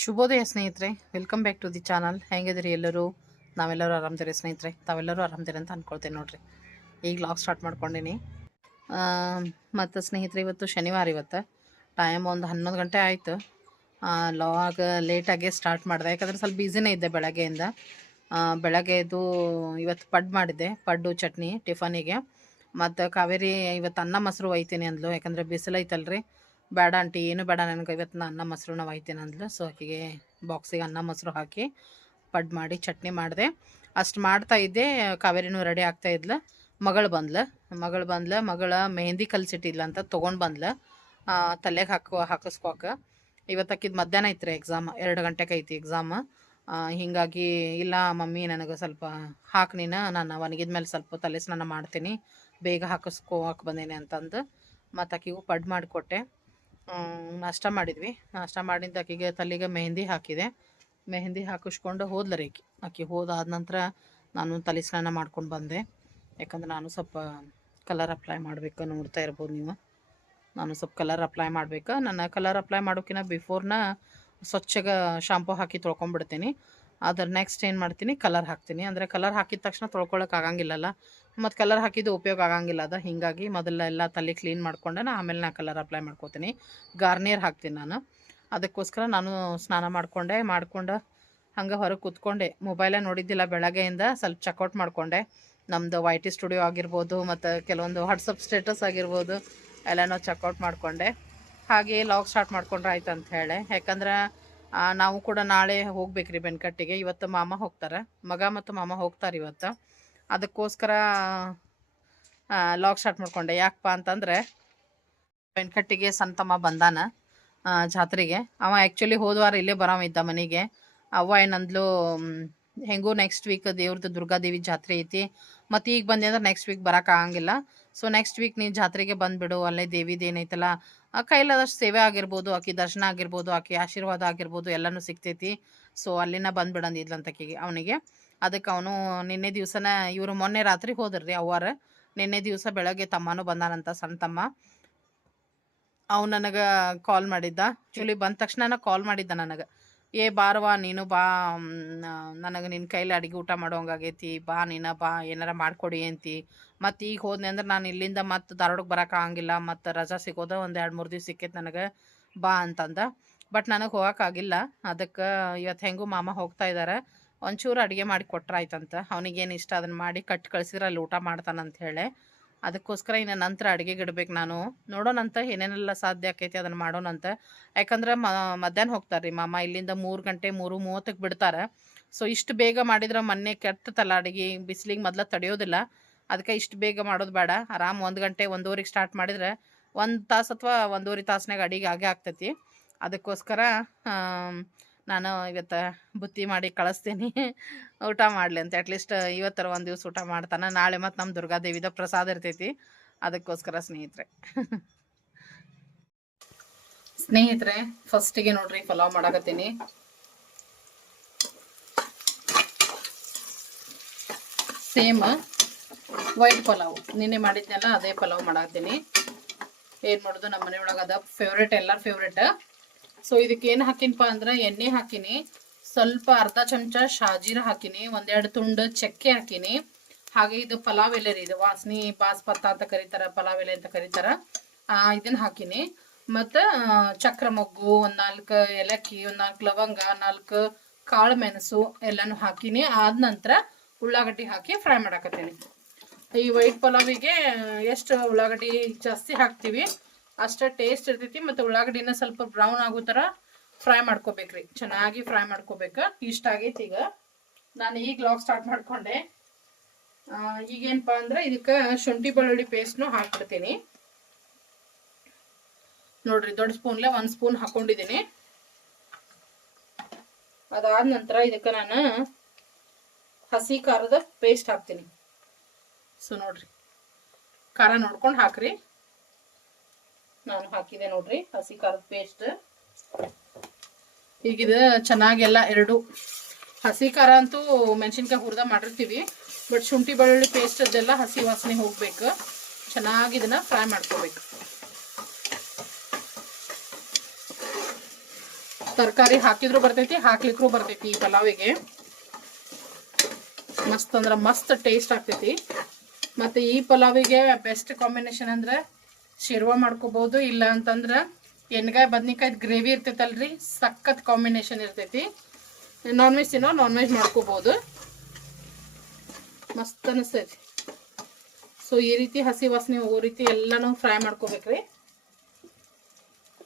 ಶುಭೋದಯ ಸ್ನೇಹಿತರೆ, welcome back to the channel. ಹೆಂಗಿದಿರಿ ಎಲ್ಲರೂ? ನಾವೆಲ್ಲರೂ ಆರಾಮ್ದಿರಿ ಸ್ನೇಹಿತರೆ. ತಾವೆಲ್ಲರೂ ಆರಾಮ್ದಿರಿ ಅಂತ ಅಂದ್ಕೊಳ್ತೇನೆ ನೋಡ್ರಿ. ಈಗ ಲಾಗ್ ಸ್ಟಾರ್ಟ್ ಮಾಡ್ಕೊಂಡೀನಿ. ಮತ್ತು ಸ್ನೇಹಿತರೆ, ಇವತ್ತು ಶನಿವಾರ. ಇವತ್ತು ಟೈಮ್ ಒಂದು 11 ಗಂಟೆ ಆಯಿತು. ಲಾಗ್ ಲೇಟಾಗೆ ಸ್ಟಾರ್ಟ್ ಮಾಡಿದೆ, ಯಾಕಂದರೆ ಸ್ವಲ್ಪ ಬ್ಯುಸಿನೇ ಇದ್ದೆ ಬೆಳಗ್ಗೆಯಿಂದ. ಬೆಳಗ್ಗೆದು ಇವತ್ತು ಪಡ್ಡು ಮಾಡಿದ್ದೆ, ಪಡ್ಡು ಚಟ್ನಿ ಟಿಫನಿಗೆ. ಮತ್ತು ಕಾವೇರಿ ಇವತ್ತು ಅನ್ನ ಮೊಸರು ಒಯ್ತೀನಿ ಅಂದ್ಲು, ಯಾಕಂದರೆ ಬಿಸಿಲೈತಲ್ರಿ. ಬೇಡ ಆಂಟಿ, ಏನು ಬೇಡ ನನಗೆ, ಇವತ್ತು ನಾನು ಅನ್ನ ಮೊಸರು ಒಯ್ತೀನಿ ಅಂದ್ಲು. ಸೊ ಆಕೆಗೆ ಬಾಕ್ಸಿಗೆ ಅನ್ನ ಮೊಸರು ಹಾಕಿ ಪಡ್ಡು ಮಾಡಿ ಚಟ್ನಿ ಮಾಡಿದೆ. ಅಷ್ಟು ಮಾಡ್ತಾಯಿದ್ದೆ, ಕಾವೇರಿನೂ ರೆಡಿ ಆಗ್ತಾಯಿದ್ಲು. ಮಗಳು ಬಂದ್ಲು. ಮಗಳ ಮೆಹಂದಿ ಕಲಿಸಿಟ್ಟಿಲ್ಲ ಅಂತ ತೊಗೊಂಡು ಬಂದ್ಲು, ತಲೆಗೆ ಹಾಕಿಸ್ಕೋಕ. ಇವತ್ತು ಆಕಿದು ಮಧ್ಯಾಹ್ನ ಐತ್ರಿ ಎಕ್ಸಾಮ್, 2 ಗಂಟೆಗೆ ಐತಿ ಎಕ್ಸಾಮ್. ಹೀಗಾಗಿ ಇಲ್ಲ ಮಮ್ಮಿ, ನನಗೆ ಸ್ವಲ್ಪ ಹಾಕಿ ನೀನು, ನಾನು ಒಣಗಿದ್ಮೇಲೆ ಸ್ವಲ್ಪ ತಲೆ ಸ್ನಾನ ಮಾಡ್ತೀನಿ, ಬೇಗ ಹಾಕಿಸ್ಕೋಕೆ ಬಂದೇನೆ ಅಂತಂದು ಮತ್ತು ಆಕಿಗೂ ಪಡ್ಡು ಮಾಡಿಕೊಟ್ಟೆ. ನಾಷ್ಟ ಮಾಡಿದ್ವಿ. ನಾಷ್ಟ ಮಾಡಿದ್ದು ಆಕಿಗೆ ತಲೆಗೆ ಮೆಹಂದಿ ಹಾಕಿದೆ. ಮೆಹಂದಿ ಹಾಕಿಸ್ಕೊಂಡು ಹೋದ್ಲರಿ ಆಕಿ ಹೋದಾದ ನಂತರ ನಾನು ತಲೆ ಸ್ನಾನ ಮಾಡ್ಕೊಂಡು ಬಂದೆ. ಯಾಕಂದ್ರೆ ನಾನು ಸ್ವಲ್ಪ ಕಲರ್ ಅಪ್ಲೈ ಮಾಡಬೇಕು, ನೋಡ್ತಾ ಇರ್ಬೋದು ನೀವು. ನಾನು ಸ್ವಲ್ಪ ಕಲರ್ ಅಪ್ಲೈ ಮಾಡಬೇಕು. ನಾನು ಕಲರ್ ಅಪ್ಲೈ ಮಾಡೋಕ್ಕಿಂತ ಬಿಫೋರ್ನ ಸ್ವಚ್ಛಗೆ ಶಾಂಪು ಹಾಕಿ ತೊಳ್ಕೊಂಬಿಡ್ತೀನಿ. ಅದ್ರ ನೆಕ್ಸ್ಟ್ ಏನು ಮಾಡ್ತೀನಿ, ಕಲರ್ ಹಾಕ್ತೀನಿ. ಅಂದರೆ ಕಲರ್ ಹಾಕಿದ ತಕ್ಷಣ ತೊಳ್ಕೊಳಕ್ಕೆ ಆಗಂಗಿಲ್ಲಲ್ಲ, ಮತ್ತು ಕಲರ್ ಹಾಕಿದ್ದು ಉಪಯೋಗ ಆಗಂಗಿಲ್ಲ ಅದ. ಹೀಗಾಗಿ ಮೊದಲೆಲ್ಲ ತಲೆ ಕ್ಲೀನ್ ಮಾಡ್ಕೊಂಡು ಆಮೇಲೆ ನಾನು ಕಲರ್ ಅಪ್ಲೈ ಮಾಡ್ಕೋತೀನಿ. ಗಾರ್ನಿಯರ್ ಹಾಕ್ತೀನಿ ನಾನು. ಅದಕ್ಕೋಸ್ಕರ ನಾನು ಸ್ನಾನ ಮಾಡ್ಕೊಂಡು ಹಂಗೆ ಹೊರಗೆ ಕೂತ್ಕೊಂಡೆ. ಮೊಬೈಲೇ ನೋಡಿದ್ದಿಲ್ಲ ಬೆಳಗ್ಗೆಯಿಂದ, ಸ್ವಲ್ಪ ಚೆಕ್ಔಟ್ ಮಾಡಿಕೊಂಡೆ. ನಮ್ಮದು YT ಸ್ಟುಡಿಯೋ ಆಗಿರ್ಬೋದು, ಮತ್ತು ಕೆಲವೊಂದು ವಾಟ್ಸಪ್ ಸ್ಟೇಟಸ್ ಆಗಿರ್ಬೋದು, ಎಲ್ಲನೂ ಚೆಕ್ಔಟ್ ಮಾಡಿಕೊಂಡೆ. ಹಾಗೆ ಲಾಗ್ ಸ್ಟಾರ್ಟ್ ಮಾಡ್ಕೊಂಡ್ರೆ ಆಯ್ತು ಅಂತ ಹೇಳಿ. ಯಾಕಂದ್ರೆ ನಾವು ಕೂಡ ನಾಳೆ ಹೋಗ್ಬೇಕ್ರಿ ಬೆನ್ಕಟ್ಟಿಗೆ. ಇವತ್ತು ಮಾಮ ಹೋಗ್ತಾರೆ, ಮಗ ಮತ್ತು ಮಾಮ ಹೋಗ್ತಾರೆ ಇವತ್ತು. ಅದಕ್ಕೋಸ್ಕರ ಲಾಗ್ ಸ್ಟಾರ್ಟ್ ಮಾಡ್ಕೊಂಡೆ. ಯಾಕಪ್ಪ ಅಂತಂದರೆ ಬೆನ್ಕಟ್ಟಿಗೆ ಸಂತಮ್ಮ ಬಂದಾನ ಜಾತ್ರೆಗೆ. ಅವ ಆ್ಯಕ್ಚುಲಿ ಹೋದ್ವಾರ ಇಲ್ಲೇ ಬರೋವಿದ್ದ ಮನೆಗೆ. ಅವ್ವ ಏನಂದ್ಲು, ಹೆಂಗೂ ನೆಕ್ಸ್ಟ್ ವೀಕ್ ದೇವ್ರದ್ದು ದುರ್ಗಾದೇವಿ ಜಾತ್ರೆ ಐತಿ, ಮತ್ತು ಈಗ ಬಂದೆ ಅಂದ್ರೆ ನೆಕ್ಸ್ಟ್ ವೀಕ್ ಬರೋಕ್ಕಾಗಂಗಿಲ್ಲ. ಸೊ ನೆಕ್ಸ್ಟ್ ವೀಕ್ ನೀನು ಜಾತ್ರೆಗೆ ಬಂದುಬಿಡು, ಅಲ್ಲೇ ದೇವಿದು ಏನೈತಲ್ಲ ಕೈಲಾದಷ್ಟು ಸೇವೆ ಆಗಿರ್ಬೋದು, ಆಕಿ ದರ್ಶನ ಆಗಿರ್ಬೋದು, ಆಕಿ ಆಶೀರ್ವಾದ ಆಗಿರ್ಬೋದು, ಎಲ್ಲನೂ ಸಿಗ್ತೈತಿ. ಸೊ ಅಲ್ಲಿನ ಬಂದುಬಿಡಂದಿದ್ಲಂತಕಿಗೆ ಅವನಿಗೆ. ಅದಕ್ಕೆ ಅವನು ನಿನ್ನೆ ದಿವಸನ, ಇವರು ಮೊನ್ನೆ ರಾತ್ರಿ ಹೋದ್ರಿ ಅವ್ವಾರ. ನಿನ್ನೆ ದಿವಸ ಬೆಳಗ್ಗೆ ತಮ್ಮನೂ ಬಂದಾನಂತ, ಸಣ್ಣ ತಮ್ಮ. ಅವ್ನು ನನಗೆ ಕಾಲ್ ಮಾಡಿದ್ದ. ಆ್ಯಕ್ಚುಲಿ ಬಂದ ತಕ್ಷಣ ಕಾಲ್ ಮಾಡಿದ್ದ ನನಗೆ, ಏ ಬಾರವಾ ನೀನು ಬಾ, ನನಗೆ ನಿನ್ನ ಕೈಲಿ ಅಡುಗೆ ಊಟ ಮಾಡೋಂಗಾಗೈತಿ, ಬಾ ನೀನು ಬಾ, ಏನಾರ ಮಾಡಿಕೊಡಿ ಅಂತಿ. ಮತ್ತು ಈಗ ಹೋದ್ನೆ ಅಂದ್ರೆ ನಾನು ಇಲ್ಲಿಂದ ಮತ್ತು ಧಾರವಾಡಕ್ಕೆ ಬರೋಕ್ಕಾಗಂಗಿಲ್ಲ, ಮತ್ತು ರಜಾ ಸಿಗೋದು ಒಂದು 2-3 ದಿವ್ಸ ಸಿಕ್ಕೈತೆ ನನಗೆ, ಬಾ ಅಂತಂದ. ಬಟ್ ನನಗೆ ಹೋಗೋಕ್ಕಾಗಿಲ್ಲ. ಅದಕ್ಕೆ ಇವತ್ತು ಹೆಂಗೂ ಮಾಮ ಹೋಗ್ತಾ ಇದ್ದಾರೆ, ಒಂಚೂರು ಅಡುಗೆ ಮಾಡಿ ಕೊಟ್ರಾಯ್ತಂತ. ಅವನಿಗೇನು ಇಷ್ಟ ಅದನ್ನು ಮಾಡಿ ಕಟ್ಟಿ ಕಳಿಸಿದ್ರೆ ಅಲ್ಲಿ ಊಟ ಮಾಡ್ತಾನಂತ ಹೇಳಿ. ಅದಕ್ಕೋಸ್ಕರ ಇನ್ನು ನಂತರ ಅಡುಗೆಗೆ ಇಡಬೇಕು ನಾನು. ನೋಡೋಣಂತ ಏನೇನೆಲ್ಲ ಸಾಧ್ಯ ಆಕೈತಿ ಅದನ್ನು ಮಾಡೋಣಂತ. ಯಾಕಂದ್ರೆ ಮಧ್ಯಾಹ್ನ ಹೋಗ್ತಾರೆ ರೀ ಮಾಮ, ಇಲ್ಲಿಂದ 3 ಗಂಟೆ 3:30ಕ್ಕೆ ಬಿಡ್ತಾರೆ. ಸೊ ಇಷ್ಟು ಬೇಗ ಮಾಡಿದ್ರೆ ಮೊನ್ನೆ ಕೆಟ್ಟತಲ್ಲ ಅಡುಗೆ, ಬಿಸಿಲಿಗೆ ಮೊದಲು ತಡೆಯೋದಿಲ್ಲ. ಅದಕ್ಕೆ ಇಷ್ಟು ಬೇಗ ಮಾಡೋದು ಬೇಡ, ಆರಾಮ್ 1 ಗಂಟೆ 1:15ಕ್ಕೆ ಸ್ಟಾರ್ಟ್ ಮಾಡಿದರೆ 1 ತಾಸು ಅಥವಾ 1:15 ತಾಸ್ನಾಗ ಅಡುಗೆ ಆಗೇ ಆಗ್ತೈತಿ. ಅದಕ್ಕೋಸ್ಕರ ನಾನು ಇವತ್ತು ಬುತ್ತಿ ಮಾಡಿ ಕಳಿಸ್ತೀನಿ, ಊಟ ಮಾಡಲಿ ಅಂತ. ಅಟ್ಲೀಸ್ಟ್ ಇವತ್ತರ ಒಂದು ದಿವ್ಸ ಊಟ ಮಾಡ್ತಾನೆ. ನಾಳೆ ಮತ್ತು ನಮ್ಮ ದುರ್ಗಾದೇವಿದ ಪ್ರಸಾದ ಇರ್ತೈತಿ. ಅದಕ್ಕೋಸ್ಕರ ಸ್ನೇಹಿತರೆ ಫಸ್ಟಿಗೆ ನೋಡ್ರಿ ಪಲಾವ್ ಮಾಡಕತ್ತೀನಿ. ಸೇಮ್ ವೈಟ್ ಪಲಾವ್ ನಿನ್ನೆ ಮಾಡಿದ್ನೆಲ್ಲ ಅದೇ ಪಲಾವ್ ಮಾಡಾಕತ್ತೀನಿ. ಏನು ಮಾಡೋದು, ನಮ್ಮ ಮನೆ ಒಳಗೆ ಅದ ಫೇವ್ರೇಟ್, ಎಲ್ಲರ ಫೇವ್ರೇಟ್. ಸೊ ಇದಕ್ಕೆ ಏನು ಹಾಕಿನಪ್ಪ ಅಂದ್ರೆ, ಎಣ್ಣೆ ಹಾಕಿನಿ, ಸ್ವಲ್ಪ ಅರ್ಧ ಚಮಚ ಶಾಜೀರ ಹಾಕಿನಿ, 1-2 ತುಂಡು ಚಕ್ಕೆ ಹಾಕಿನಿ. ಹಾಗೆ ಇದು ಪಲಾವ್ ಎಲೆ ರೀ, ಇದು ವಾಸನಿ ಬಾಸ್ಪತ್ತ ಅಂತ ಕರೀತಾರೆ, ಪಲಾವ್ ಎಲೆ ಅಂತ ಕರೀತಾರೆ. ಇದನ್ನ ಹಾಕಿನಿ. ಮತ್ತು ಚಕ್ರ ಮೊಗ್ಗು, 1-4 ಏಲಕ್ಕಿ, 1-4 ಲವಂಗ, 4 ಕಾಳು ಮೆಣಸು ಎಲ್ಲನೂ ಹಾಕಿನಿ. ಆದ ನಂತರ ಉಳ್ಳಾಗಡ್ಡಿ ಹಾಕಿ ಫ್ರೈ ಮಾಡಾಕತ್ತೀನಿ. ಈ ವೈಟ್ ಪಲಾವಿಗೆ ಎಷ್ಟು ಉಳ್ಳಾಗಡ್ಡಿ ಜಾಸ್ತಿ ಹಾಕ್ತೀವಿ ಅಷ್ಟೇ ಟೇಸ್ಟ್ ಇರ್ತೈತಿ. ಮತ್ತು ಉಳ್ಳಾಗಡ್ಡಿನ ಸ್ವಲ್ಪ ಬ್ರೌನ್ ಆಗೋ ಥರ ಫ್ರೈ ಮಾಡ್ಕೋಬೇಕ್ರಿ, ಚೆನ್ನಾಗಿ ಫ್ರೈ ಮಾಡ್ಕೋಬೇಕು. ಇಷ್ಟ ಆಗೈತಿ. ಈಗ ನಾನು ಈಗ ಲಾಗ್ ಸ್ಟಾರ್ಟ್ ಮಾಡ್ಕೊಂಡೆ. ಈಗೇನಪ್ಪ ಅಂದ್ರೆ ಇದಕ್ಕೆ ಶುಂಠಿ ಬೆಳ್ಳುಳ್ಳಿ ಪೇಸ್ಟ್ನು ಹಾಕ್ಬಿಡ್ತೀನಿ. ನೋಡ್ರಿ, ದೊಡ್ಡ ಸ್ಪೂನ್ಲೆ 1 ಸ್ಪೂನ್ ಹಾಕೊಂಡಿದ್ದೀನಿ. ಅದಾದ ನಂತರ ಇದಕ್ಕೆ ನಾನು ಹಸಿ ಖಾರದ ಪೇಸ್ಟ್ ಹಾಕ್ತೀನಿ. ಸೊ ನೋಡ್ರಿ, ಖಾರ ನೋಡ್ಕೊಂಡು ಹಾಕ್ರಿ. ನಾನು ಹಾಕಿದೆ ನೋಡ್ರಿ ಹಸಿ ಖಾರದ ಪೇಸ್ಟ್. ಈಗಿದು ಚೆನ್ನಾಗೆಲ್ಲ ಎರಡು ಹಸಿ ಖಾರ ಅಂತೂ ಮೆಣಸಿನ್ಕಾಯಿ ಹುರಿದ ಮಾಡಿರ್ತೀವಿ, ಬಟ್ ಶುಂಠಿ ಬೆಳ್ಳುಳ್ಳಿ ಪೇಸ್ಟ್ ಅದೆಲ್ಲ ಹಸಿ ವಾಸನೆ ಹೋಗ್ಬೇಕು. ಚೆನ್ನಾಗಿ ಇದನ್ನ ಫ್ರೈ ಮಾಡ್ಕೋಬೇಕು. ತರಕಾರಿ ಹಾಕಿದ್ರು ಬರ್ತೈತಿ, ಹಾಕ್ಲಿಕ್ಕೂ ಬರ್ತೈತಿ. ಈ ಪಲಾವಿಗೆ ಮಸ್ತ್ ಅಂದ್ರೆ ಮಸ್ತ್ ಟೇಸ್ಟ್ ಆಗ್ತೈತಿ. ಮತ್ತು ಈ ಪಲಾವಿಗೆ ಬೆಸ್ಟ್ ಕಾಂಬಿನೇಷನ್ ಅಂದ್ರೆ ಶಿರ್ವ ಮಾಡ್ಕೋಬೋದು, ಇಲ್ಲ ಅಂತಂದ್ರೆ ಎಣ್ಗಾಯಿ ಬದ್ನಿಕಾಯ್ದು ಗ್ರೇವಿ ಇರ್ತೈತಲ್ರಿ, ಸಖತ್ ಕಾಂಬಿನೇಷನ್ ಇರ್ತೈತಿ. ನಾನ್ ವೆಜ್ ತಿನ್ನೋ ನಾನ್ ವೆಜ್ ಮಾಡ್ಕೋಬೋದು, ಮಸ್ತ್ ಅನಿಸ್ತೈತಿ. ಸೊ ಈ ರೀತಿ ಹಸಿ ವಾಸನೆ ಹೋಗೋ ರೀತಿ ಎಲ್ಲನೂ ಫ್ರೈ ಮಾಡ್ಕೋಬೇಕ್ರಿ.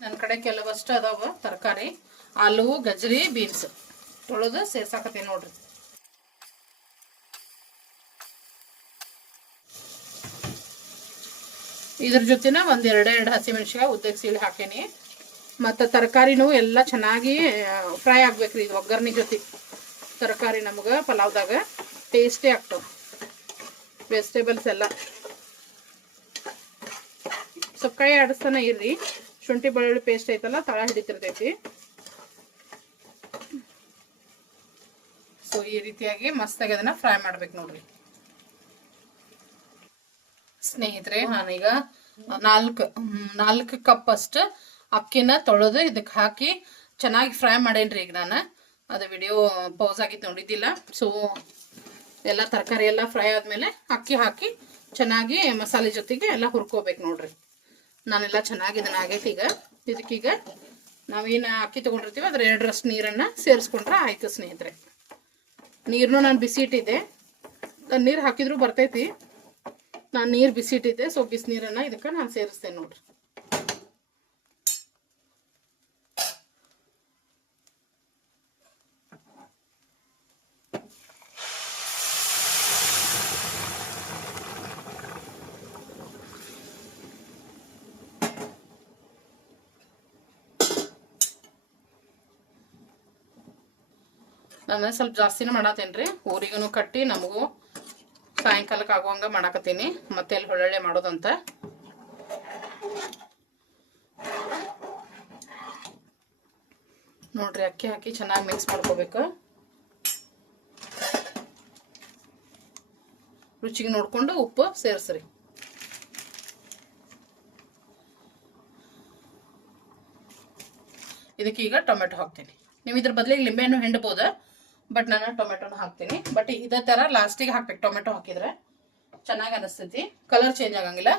ನನ್ನ ಕಡೆ ಕೆಲವಷ್ಟು ಅದಾವ ತರಕಾರಿ, ಆಲೂ, ಗಜ್ರಿ, ಬೀನ್ಸ್ ತೊಳೆದು ಸೇರ್ಸಾಕತ್ತೀನಿ ನೋಡ್ರಿ. ಇದ್ರ ಜೊತೆನ ಒಂದು ಎರಡೆರಡು ಹಸಿಮೆಣ್ಸಿಕಾಯಿ ಉದ್ದಕ್ಕೆ ಸೀಳಿ ಹಾಕೇನಿ. ಮತ್ತು ತರಕಾರಿನೂ ಎಲ್ಲ ಚೆನ್ನಾಗಿ ಫ್ರೈ ಆಗ್ಬೇಕ್ರಿ. ಇದು ಒಗ್ಗರಣೆ ಜೊತೆ ತರಕಾರಿ ನಮ್ಗೆ ಪಲಾವ್ದಾಗ ಟೇಸ್ಟೇ ಆಗ್ತವೆ. ವೆಜಿಟೇಬಲ್ಸ್ ಎಲ್ಲ ಸ್ವಲ್ಪ ಕೈ ಆಡಿಸ್ತಾನೆ ಇರ್ರಿ. ಶುಂಠಿ ಬೆಳ್ಳುಳ್ಳಿ ಪೇಸ್ಟ್ ಐತಲ್ಲ, ತಳ ಹಿಡಿತಿರ್ತೈತಿ. ಸೊ ಈ ರೀತಿಯಾಗಿ ಮಸ್ತಾಗಿ ಅದನ್ನ ಫ್ರೈ ಮಾಡ್ಬೇಕು ನೋಡ್ರಿ ಸ್ನೇಹಿತರೆ. ನಾನೀಗ 4 ಕಪ್ ಅಷ್ಟು ಅಕ್ಕಿನ ತೊಳೆದು ಇದಕ್ಕೆ ಹಾಕಿ ಚೆನ್ನಾಗಿ ಫ್ರೈ ಮಾಡೇನ್ರಿ. ಈಗ ನಾನು ಅದು ವಿಡಿಯೋ ಪೌಸ್ ಆಗಿತ್ತು, ನೋಡಿದ್ದಿಲ್ಲ. ಸೊ ಎಲ್ಲ ತರಕಾರಿ ಎಲ್ಲ ಫ್ರೈ ಆದಮೇಲೆ ಅಕ್ಕಿ ಹಾಕಿ ಚೆನ್ನಾಗಿ ಮಸಾಲೆ ಜೊತೆಗೆ ಎಲ್ಲ ಹುರ್ಕೋಬೇಕು ನೋಡ್ರಿ. ನಾನೆಲ್ಲ ಚೆನ್ನಾಗಿ ಇದನ್ನ ಆಗೈತಿ. ಈಗ ಇದಕ್ಕೀಗ ನಾವೇನು ಅಕ್ಕಿ ತೊಗೊಂಡಿರ್ತೀವಿ ಅದ್ರ 2ರಷ್ಟು ನೀರನ್ನು ಸೇರಿಸ್ಕೊಂಡ್ರೆ ಆಯ್ತು ಸ್ನೇಹಿತರೆ. ನೀರನ್ನು ನಾನು ಬಿಸಿ ಇಟ್ಟಿದ್ದೆ, ನೀರು ಹಾಕಿದ್ರು ಬರ್ತೈತಿ. ನಾನು ನೀರು ಬಿಸಿ ಇಟ್ಟಿದ್ದೆ, ಸೊ ಬಿಸಿ ನೀರನ್ನು ಇದಕ್ಕೆ ನಾನು ಸೇರಿಸ್ತೇನೆ ನೋಡ್ರಿ. ನಾನು ಸ್ವಲ್ಪ ಜಾಸ್ತಿನೇ ಮಾಡತ್ತೇನ್ರಿ, ಊರಿಗೂ ಕಟ್ಟಿ ನಮಗೂ ಸಾಯಂಕಾಲಕ್ಕೆ ಆಗುವಂಗೆ ಮಾಡಾಕತ್ತೀನಿ. ಮತ್ತೆ ಎಲ್ಲಿ ಒಳ್ಳೊಳ್ಳೆ ಮಾಡೋದಂತ. ನೋಡ್ರಿ, ಅಕ್ಕಿ ಹಾಕಿ ಚೆನ್ನಾಗಿ ಮಿಕ್ಸ್ ಮಾಡ್ಕೋಬೇಕು. ರುಚಿಗೆ ನೋಡ್ಕೊಂಡು ಉಪ್ಪು ಸೇರಿಸ್ರಿ. ಇದಕ್ಕೀಗ ಟೊಮೆಟೊ ಹಾಕ್ತೀನಿ. ನೀವು ಇದ್ರ ಬದಲಿಗೆ ಲಿಂಬೆಹಣ್ಣು ಹಿಂಡ್ಬೋದು, ಬಟ್ ನಾನು ಟೊಮೆಟೊನ ಹಾಕ್ತೀನಿ. ಬಟ್ ಇದೇ ಥರ ಲಾಸ್ಟಿಗೆ ಹಾಕ್ಬೇಕು. ಟೊಮೆಟೊ ಹಾಕಿದ್ರೆ ಚೆನ್ನಾಗಿ ಅನಿಸ್ತೈತಿ, ಕಲರ್ ಚೇಂಜ್ ಆಗಂಗಿಲ್ಲ.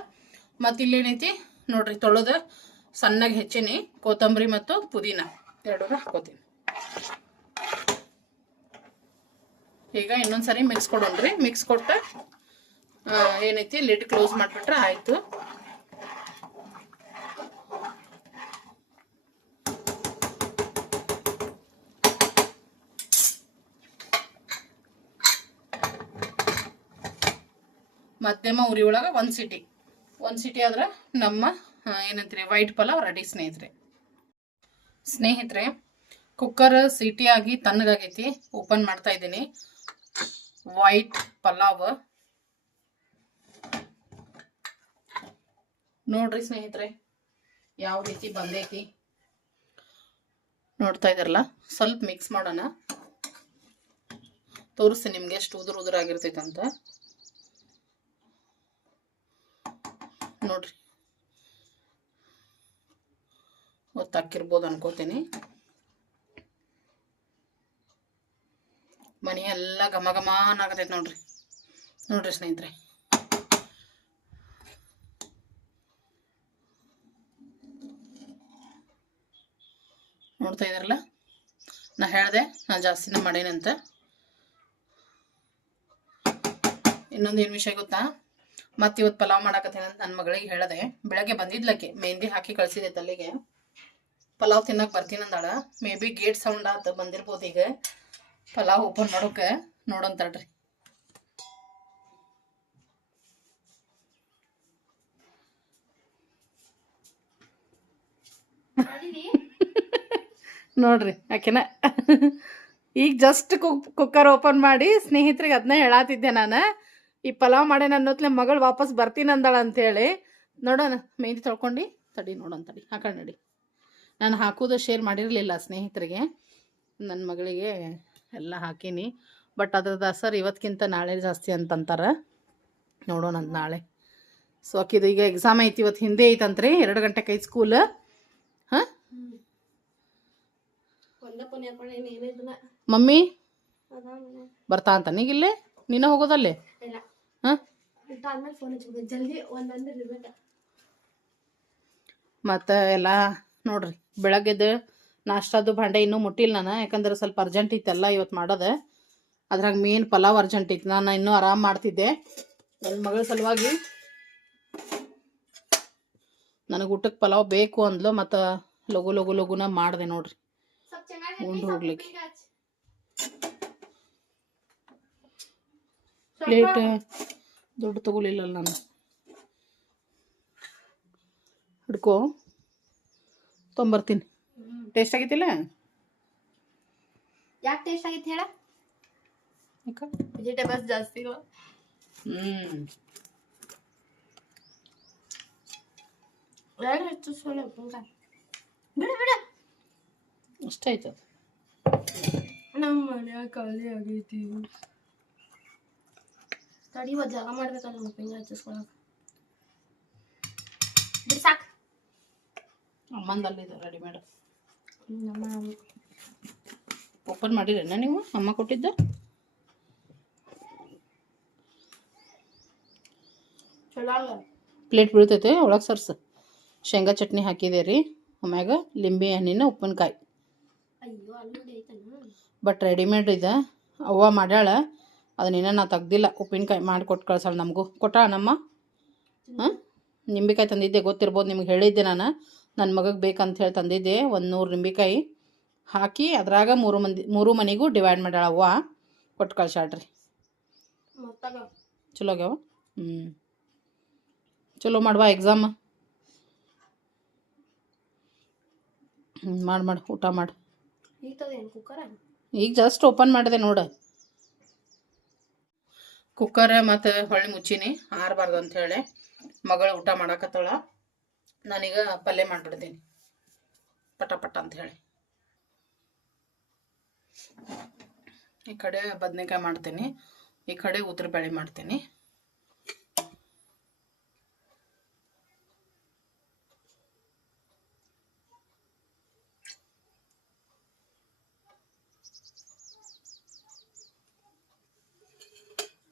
ಮತ್ತು ಇಲ್ಲೇನೈತಿ ನೋಡ್ರಿ, ತೊಳೆದು ಸಣ್ಣಗೆ ಹೆಚ್ಚಿನಿ ಕೊತ್ತಂಬರಿ ಮತ್ತು ಪುದೀನ 2 ಹಾಕೋತೀನಿ. ಈಗ ಇನ್ನೊಂದ್ಸರಿ ಮಿಕ್ಸ್ ಕೊಡೋಣ್ರಿ. ಮಿಕ್ಸ್ ಕೊಟ್ಟು ಏನೈತಿ ಲಿಡ್ ಕ್ಲೋಸ್ ಮಾಡಿಬಿಟ್ರೆ ಆಯಿತು. ಮಧ್ಯಮ ಉರಿ ಒಳಗೆ 1 ಸಿಟಿ ಆದ್ರೆ ನಮ್ಮ ಏನಂತೀರಿ ವೈಟ್ ಪಲಾವ್ ರೆಡಿ ಸ್ನೇಹಿತರೆ. ಕುಕ್ಕರ್ ಸಿಟಿ ಆಗಿ ತಣ್ಣಗಾಗೈತಿ. ಓಪನ್ ಮಾಡ್ತಾ ಇದ್ದೀನಿ. ವೈಟ್ ಪಲಾವ್ ನೋಡ್ರಿ ಸ್ನೇಹಿತರೆ, ಯಾವ ರೀತಿ ಬಂದೈತಿ ನೋಡ್ತಾ ಇದ್ದಾರಲ್ಲ. ಸ್ವಲ್ಪ ಮಿಕ್ಸ್ ಮಾಡೋಣ, ತೋರಿಸ್ತೀನಿ ನಿಮ್ಗೆ ಎಷ್ಟು ಉದುರು ಆಗಿರ್ತೈತೆ ಅಂತ. ನೋಡ್ರಿ, ಗೊತ್ತಾಕಿರ್ಬೋದು ಅನ್ಕೋತೀನಿ. ಮನೆ ಎಲ್ಲ ಘಮ ಘಮ ಆಗತೈತೆ ನೋಡ್ರಿ. ನೋಡ್ರಿ ಸ್ನೇಹಿತರೆ, ನೋಡ್ತಾ ಇದಾರಲ್ಲ. ನಾ ಹೇಳ್ದೆ ನಾ ಜಾಸ್ತಿನ ಮಾಡೇನಂತ. ಇನ್ನೊಂದೇನು ವಿಷಯ ಗೊತ್ತಾ, ಮತ್ತೆ ಇವತ್ತು ಪಲಾವ್ ಮಾಡಾಕತ್ತೇನೆ ಅಂತ ನನ್ನ ಮಗಳಿಗೆ ಹೇಳ್ದೆ. ಬೆಳಗ್ಗೆ ಬಂದಿದ್ಲಕ್ಕೆ ಮೆಹಂದಿ ಹಾಕಿ ಕಳ್ಸಿದೆ ತಲೆಗೆ. ಪಲಾವ್ ತಿನ್ನಕ್ಕೆ ಬರ್ತೀನಿ ಅಂದಾಳ. ಮೇ ಬಿ ಗೇಟ್ ಸೌಂಡ್ ಆತ ಬಂದಿರ್ಬೋದು. ಈಗ ಪಲಾವ್ ಓಪನ್ ಮಾಡೋಕೆ ನೋಡಂತಾಳ್ರಿ. ನೋಡ್ರಿ ಆಕೆನ ಈಗ ಜಸ್ಟ್ ಕುಕ್ಕರ್ ಓಪನ್ ಮಾಡಿ ಸ್ನೇಹಿತರಿಗೆ ಅದನ್ನ ಹೇಳಾತಿದ್ದೆ ನಾನು. ಈ ಪಲಾವ್ ಮಾಡಿ ಅನ್ನೋತ್ಲೆ ಮಗಳು ವಾಪಸ್ ಬರ್ತೀನಿ ಅಂದಾಳ ಅಂಥೇಳಿ. ನೋಡೋಣ, ಮೆಹಂದಿ ತೊಳ್ಕೊಂಡು ತಡಿ ನೋಡೋಣ, ತಡಿ ಹಾಕೊಂಡು ನಡಿ. ನಾನು ಹಾಕೋದು ಶೇರ್ ಮಾಡಿರಲಿಲ್ಲ ಸ್ನೇಹಿತರಿಗೆ. ನನ್ನ ಮಗಳಿಗೆ ಎಲ್ಲ ಹಾಕೀನಿ. ಬಟ್ ಅದ್ರದ್ದು ಅಸರ್ ಇವತ್ತಿಗಿಂತ ನಾಳೆ ಜಾಸ್ತಿ ಅಂತಂತಾರೆ. ನೋಡೋಣ ಅಂತ ನಾಳೆ. ಸೊ ಆಕಿದು ಈಗ ಎಕ್ಸಾಮ್ ಐತಿ, ಇವತ್ತು ಹಿಂದೆ ಐತಂತ್ರಿ. 2 ಗಂಟೆಗೆ ಐತಿ ಸ್ಕೂಲ್. ಹಾಂ, ಮಮ್ಮಿ ಬರ್ತಾ ಅಂತ ನೀಗಿಲ್ಲೇ ನೀನ ಹೋಗೋದಲ್ಲೇ ಹಾಂ ಮತ್ತು ಎಲ್ಲ ನೋಡ್ರಿ ಬೆಳಗ್ಗೆದ್ದು ನಾಷ್ಟದ್ದು ಭಾಂಡೆ ಇನ್ನೂ ಮುಟ್ಟಿಲ್ಲ ನಾನು, ಯಾಕಂದ್ರೆ ಸ್ವಲ್ಪ ಅರ್ಜೆಂಟ್ ಇತ್ತಲ್ಲ ಇವತ್ತು ಮಾಡೋದು. ಅದ್ರಾಗ ಮೇನ್ ಪಲಾವ್ ಅರ್ಜೆಂಟ್ ಇತ್ತು. ನಾನು ಇನ್ನೂ ಆರಾಮ್ ಮಾಡ್ತಿದ್ದೆ. ನನ್ನ ಮಗಳ ಸಲುವಾಗಿ ನನಗೆ ಊಟಕ್ಕೆ ಪಲಾವ್ ಬೇಕು ಅಂದ್ಲು, ಮತ್ತು ಲಘುನ ಮಾಡಿದೆ ನೋಡ್ರಿ ಉಂಡು ಹೋಗ್ಲಿಕ್ಕೆ. ಪ್ಲೇಟ್ ದೊಡ್ಡ ತಗೊಲಿಲ್ಲ ನಾನು, ಹಿಡ್ಕೋ ತೊಂಬರ್ತೀನಿ. ಟೇಸ್ಟ್ ಆಗೈತಿಲ್ಲ? ಯಾಕೆ ಟೇಸ್ಟ್ ಆಗೈತಿ ಹೇಳ? ವೆಜಿಟೇಬಲ್ಸ್ ಜಾಸ್ತಿ. ಎರಡು ಹೆಚ್ಚು ಸೋಲೆ ಬಿಡ ಬಿಡ ಅಷ್ಟ ಆಯ್ತು. ನಮ್ಮ ಮನ್ಯಾಗ ಖಾಲಿ ಆಗೈತಿ. ತಡಿ ಒಂದು ಜಾಗ ಮಾಡ್ಬೇಕಲ್ಲ ನಮ್ಮ ಪಿಂಗ ಹಚ್ಚಿಸ್ಕೊಳಕ. ಬಿಡು ಸಾಕು. ಅಮ್ಮಂದಲ್ಲಿದೆ ರೆಡಿಮೇಡ್. ನಮ್ಮ ಓಪನ್ ಮಾಡಿರೇನ ನೀವು? ಅಮ್ಮ ಕೊಟ್ಟಿದ್ದ ಚಲೋ ಅಲ್ಲ. ಪ್ಲೇಟ್ ಬೀಳ್ತೈತೆ ಒಳಗೆ ಸರ್ಸು. ಶೇಂಗಾ ಚಟ್ನಿ ಹಾಕಿದೆ ರೀ, ಆಮ್ಯಾಗ ಲಿಂಬೆ ಹಣ್ಣಿನ ಉಪ್ಪಿನಕಾಯಿ. ಅಯ್ಯೋ ಅಲ್ಲೋಡಿ ಐತನ. ಬಟ್ ರೆಡಿಮೇಡ್ ಇದೆ, ಅವ್ವ ಮಾಡ್ಯಾಳ. ಅದನ್ನೇನ ನಾ ತೆಗ್ದಿಲ್ಲ. ಉಪ್ಪಿನಕಾಯಿ ಮಾಡಿಕೊಟ್ಟು ಕಳ್ಸಾಳ ನಮಗೂ. ಕೊಟ್ಟಾಳ ನಮ್ಮ. ಹಾಂ ನಿಂಬೆಕಾಯಿ ತಂದಿದ್ದೆ, ಗೊತ್ತಿರ್ಬೋದು ನಿಮ್ಗೆ ಹೇಳಿದ್ದೆ ನಾನು. ನನ್ನ ಮಗಗೆ ಬೇಕಂತ ಹೇಳಿ ತಂದಿದ್ದೆ. 100 ನಿಂಬೆಕಾಯಿ ಹಾಕಿ ಅದ್ರಾಗ 3 ಮನೆಗೂ ಡಿವೈಡ್ ಮಾಡ್ಯಾಳ ಅವ್ವ. ಕೊಟ್ಟು ಕಳ್ಸಾಳ್ರಿ. ಚಲೋ ಆಗ್ಯಾವ. ಚಲೋ ಮಾಡುವ ಎಕ್ಸಾಮ್. ಮಾಡಿ ಊಟ ಮಾಡಿ. ಈಗ ಜಸ್ಟ್ ಓಪನ್ ಮಾಡಿದೆ ನೋಡು ಕುಕ್ಕರ್, ಮತ್ತು ಹೊಳ್ಳಿ ಮುಚ್ಚಿನಿ ಆರಬಾರ್ದು ಅಂಥೇಳಿ. ಮಗಳು ಊಟ ಮಾಡಾಕತ್ತಳ. ನಾನೀಗ ಪಲ್ಯ ಮಾಡಿಬಿಡ್ತೀನಿ ಪಟ ಅಂಥೇಳಿ. ಈ ಕಡೆ ಬದನೆಕಾಯಿ ಮಾಡ್ತೀನಿ, ಈ ಕಡೆ ಉದ್ರಬೇಳೆ ಮಾಡ್ತೀನಿ.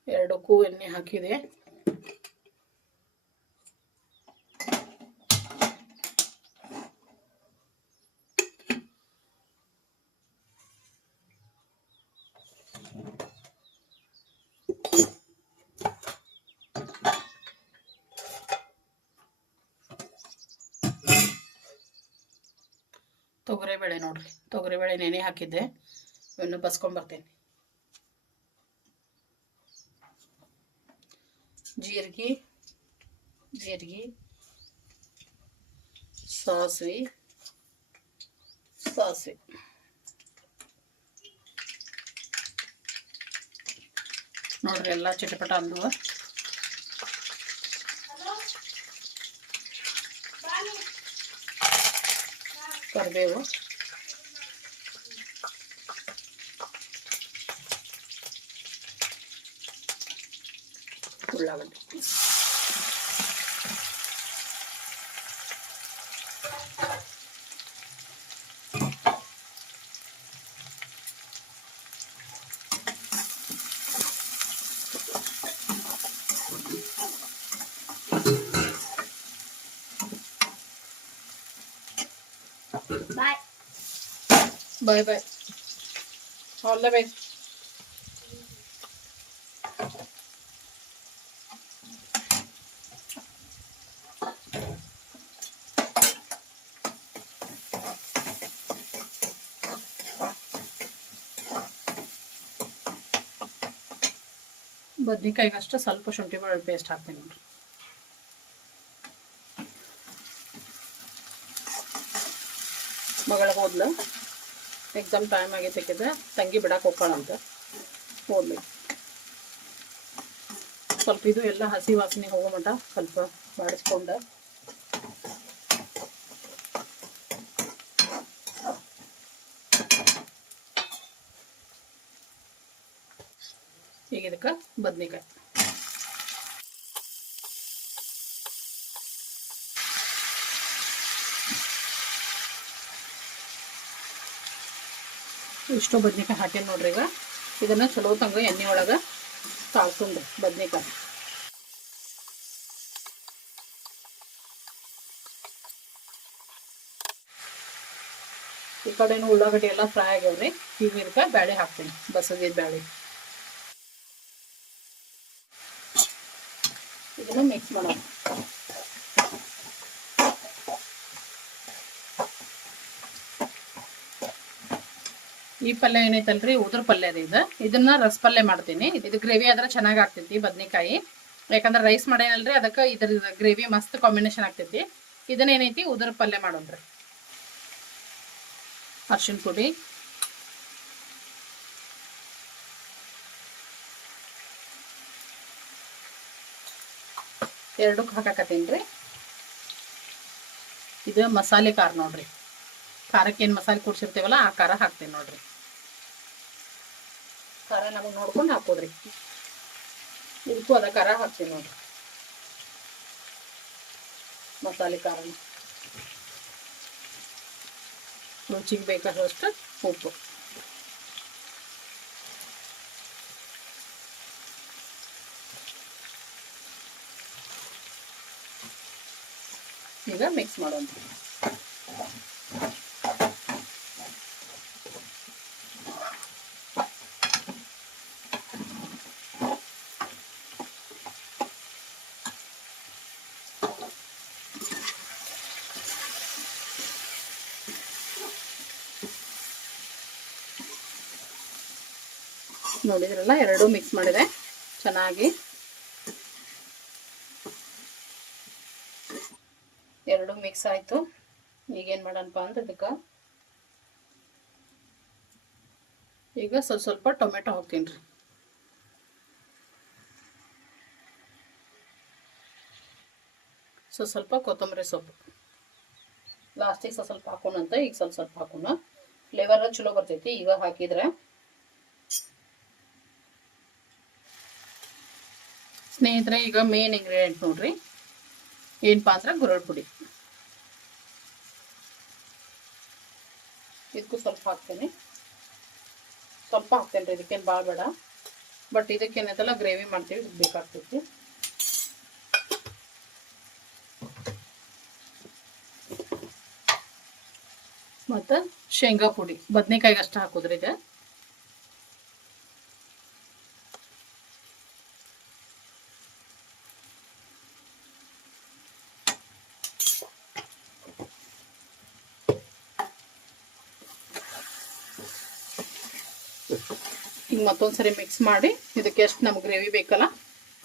ಎರಡಕ್ಕೂ ಎಣ್ಣೆ ಹಾಕಿದೆ. ತೊಗರಿಬೇಳೆ ನೋಡ್ರಿ, ತೊಗರಿಬೇಳೆ ನೆನೆ ಹಾಕಿದ್ದೆ. ಇವನ್ನು ಬಸ್ಕೊಂಬರ್ತೇನೆ. ಜೀರಿಗೆ ಸಾಸಿವೆ ನೋಡ್ರಿ, ಎಲ್ಲ ಚಿಟಪಟ ಅಂದುವ. ಕರಿಬೇವು, ಉಳ್ಳಾಗಡ್ಡಿ, ಬಾಯ್ ಆಲ್ ದ ಬೆಸ್ಟ್. ಬದ್ನಿಕಾಯಿಗೆ ಅಷ್ಟು ಸ್ವಲ್ಪ ಶುಂಠಿ ಬೆಳ್ಳುಳ್ಳಿ ಪೇಸ್ಟ್ ಹಾಕ್ತೀನಿ ನೋಡ್ರಿ. ಮಗಳ ಹೋದ್ಲು, ಎಕ್ಸಾಮ್ ಟೈಮ್ ಆಗೈತೆ. ತಂಗಿ ಬಿಡಕ್ಕೆ ಹೋಗ್ಕೊಳ್ಳಂತ ಹೋದ್ಲಿ. ಸ್ವಲ್ಪ ಇದು ಎಲ್ಲ ಹಸಿ ವಾಸನೆ ಹೋಗೋ ಮಟ ಸ್ವಲ್ಪ ಬಾಡಿಸ್ಕೊಂಡು ಈಗ ಇದಕ್ಕೆ ಬದ್ನಿಕಾಯಿ ಇಷ್ಟು ಬದ್ನಿಕಾಯಿ ಹಾಕೇನಿ ನೋಡ್ರಿ. ಈಗ ಇದನ್ನು ಚಲೋ ತಂಗ ಎಣ್ಣೆ ಒಳಗೆ ಕಾಳ್ಸೊಂಡ್ರಿ ಬದ್ನಿಕಾಯಿ. ಈ ಕಡೆನೂ ಉಳ್ಳಾಗಡ್ಡಿ ಎಲ್ಲ ಫ್ರೈ ಆಗ್ಯಾವ್ರಿ. ಈಗ ಇದಕ್ಕೆ ಬ್ಯಾಳೆ ಹಾಕ್ತೀನಿ, ಬಸದಿದ ಬ್ಯಾಳೆ. ಇದನ್ನು ಮಿಕ್ಸ್ ಮಾಡೋಣ. ಈ ಪಲ್ಯ ಏನೈತಲ್ರಿ ಉದ್ರ ಪಲ್ಯ ರೀ. ಇದನ್ನ ರಸ ಪಲ್ಯ ಮಾಡ್ತೀನಿ. ಇದು ಗ್ರೇವಿ ಆದ್ರೆ ಚೆನ್ನಾಗಿ ಆಗ್ತೈತಿ ಬದ್ನಿಕಾಯಿ. ಯಾಕಂದ್ರೆ ರೈಸ್ ಮಾಡೇನಲ್ರಿ, ಅದಕ್ಕೆ ಇದ್ರ ಗ್ರೇವಿ ಮಸ್ತ್ ಕಾಂಬಿನೇಷನ್ ಆಗ್ತೈತಿ. ಇದನ್ನ ಏನೈತಿ ಉದ್ರ ಪಲ್ಯ ಮಾಡೋಣ್ರಿ. ಅರ್ಶಿನ ಪುಡಿ, ಎರಡಕ್ಕೆ ಹಾಕಾಕತ್ತೀನಿ. ಇದು ಮಸಾಲೆ ಖಾರ ನೋಡ್ರಿ. ಖಾರಕ್ಕೆ ಏನು ಮಸಾಲೆ ಕೂಡ್ಸಿರ್ತೀವಲ್ಲ ಆ ಖಾರ ಹಾಕ್ತೀನಿ ನೋಡ್ರಿ. ಖಾರ ನಮಗೆ ನೋಡ್ಕೊಂಡು ಹಾಕೋದ್ರಿ. ಇದಕ್ಕೂ ಅದ ಖಾರ ಹಾಕ್ತೀನಿ ನೋಡ್ರಿ, ಮಸಾಲೆ ಖಾರನ. ರುಚಿಗೆ ಬೇಕಾದಷ್ಟು ಉಪ್ಪು. ಈಗ ಮಿಕ್ಸ್ ಮಾಡೋಣ. ನೋಡಿದ್ರಲ್ಲ, ಎರಡೂ ಮಿಕ್ಸ್ ಮಾಡಿದೆ ಚೆನ್ನಾಗಿ. ಎರಡು ಮಿಕ್ಸ್ ಆಯ್ತು. ಈಗೇನು ಮಾಡೋಣಪ್ಪ ಅಂದ್ರೆ ಇದಕ್ಕೆ ಈಗ ಸ್ವಲ್ಪ ಟೊಮೆಟೊ ಹಾಕ್ತೀನಿ ರೀ. ಸ್ವಲ್ಪ ಕೊತ್ತಂಬರಿ ಸೊಪ್ಪು ಲಾಸ್ಟಿಗೆ ಸ್ವಲ್ಪ ಹಾಕೋಣಂತ. ಈಗ ಸ್ವಲ್ಪ ಹಾಕೋಣ, ಫ್ಲೇವರ್ ಚಲೋ ಬರ್ತೈತಿ ಈಗ ಹಾಕಿದ್ರೆ. ಸ್ನೇಹಿತರೆ, ಈಗ ಮೇನ್ ಇಂಗ್ರೀಡಿಯೆಂಟ್ ನೋಡ್ರಿ, ಏನಪ್ಪ ಅಂದ್ರೆ ಗುರಳ್ ಪುಡಿ. ಇದಕ್ಕೂ ಸ್ವಲ್ಪ ಹಾಕ್ತೇನೆ. ಸ್ವಲ್ಪ ಹಾಕ್ತೇನೆ ರೀ, ಇದಕ್ಕೇನು ಭಾಳ ಬೇಡ. ಬಟ್ ಇದಕ್ಕೇನೈತಲ್ಲ ಗ್ರೇವಿ ಮಾಡ್ತೀವಿ, ಇದಕ್ಕೆ ಬೇಕಾಗ್ತೈತಿ. ಮತ್ತು ಶೇಂಗಾ ಪುಡಿ, ಬದ್ನೆಕಾಯಿಗೆ ಅಷ್ಟು ಹಾಕೋದ್ರಿ ಇದು. ಈಗ ಮತ್ತೊಂದ್ಸರಿ ಮಿಕ್ಸ್ ಮಾಡಿ ಇದಕ್ಕೆ ಎಷ್ಟು ನಮ್ಗೆ ಗ್ರೇವಿ ಬೇಕಲ್ಲ